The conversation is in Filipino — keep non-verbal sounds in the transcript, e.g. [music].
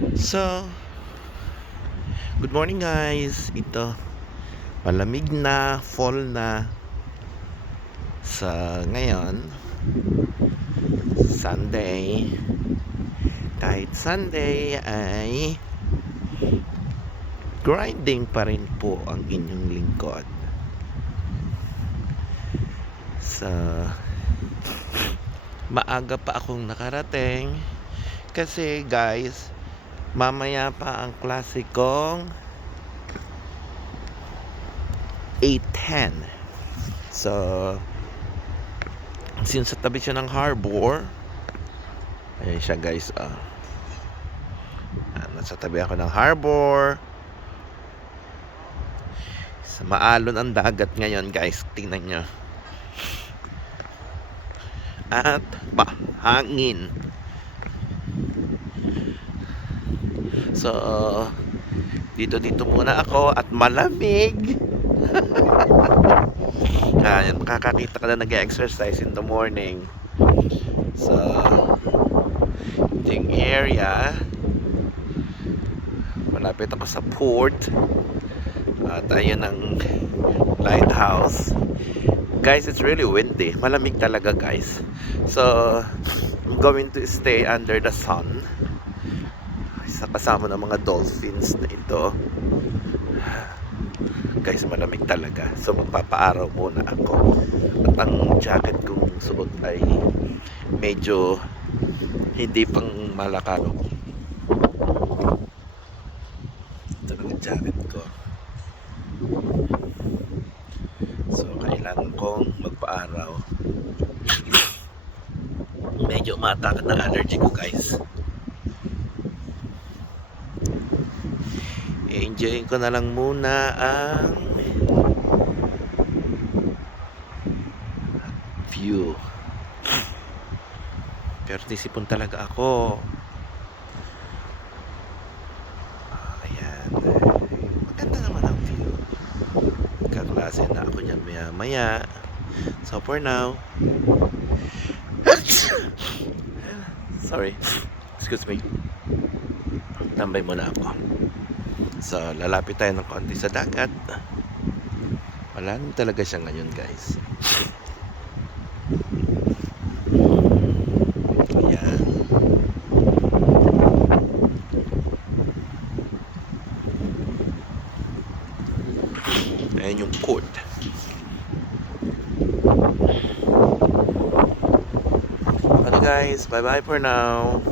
So, good morning guys. Ito, malamig na, fall na. Sa ngayon, Sunday. Kahit Sunday ay grinding pa rin po ang inyong lingkod. Sa maaga pa akong nakarating kasi guys mamaya pa ang klase kong 8.10 so since sa tabi siya ng harbor ayan siya guys ah. Nasa tabi ako ng harbor. Sa maalon ang dagat ngayon guys. Tingnan nyo. At bahangin. So, dito dito muna ako at malamig. [laughs] Ayan, makakakita ka na nag-exercise in the morning. So, yung area, malapit ako sa port. At ayun ang lighthouse. Guys, it's really windy. Malamig talaga, guys. So, I'm going to stay under the sun. Sa kasama ng mga dolphins na ito. Guys, malamig talaga. So, magpapaaraw muna ako. At ang jacket kong suot ay medyo hindi pang malakalog. Ito lang ang jacket ko. So, kailangan kong magpa-araw. Medyo umatakot ng allergy ko, guys. I-enjoyin ko na lang muna ang view. Pero tisipon talaga ako. Ayan. Maganda naman ang view kaklase na ako niyan maya maya so for now [coughs] sorry excuse me. Tambay muna ako. So lalapit tayo ng konti sa dagat. Wala naman talaga siya ngayon guys. Ayan. Ayan yung court. Okay guys, bye bye for now.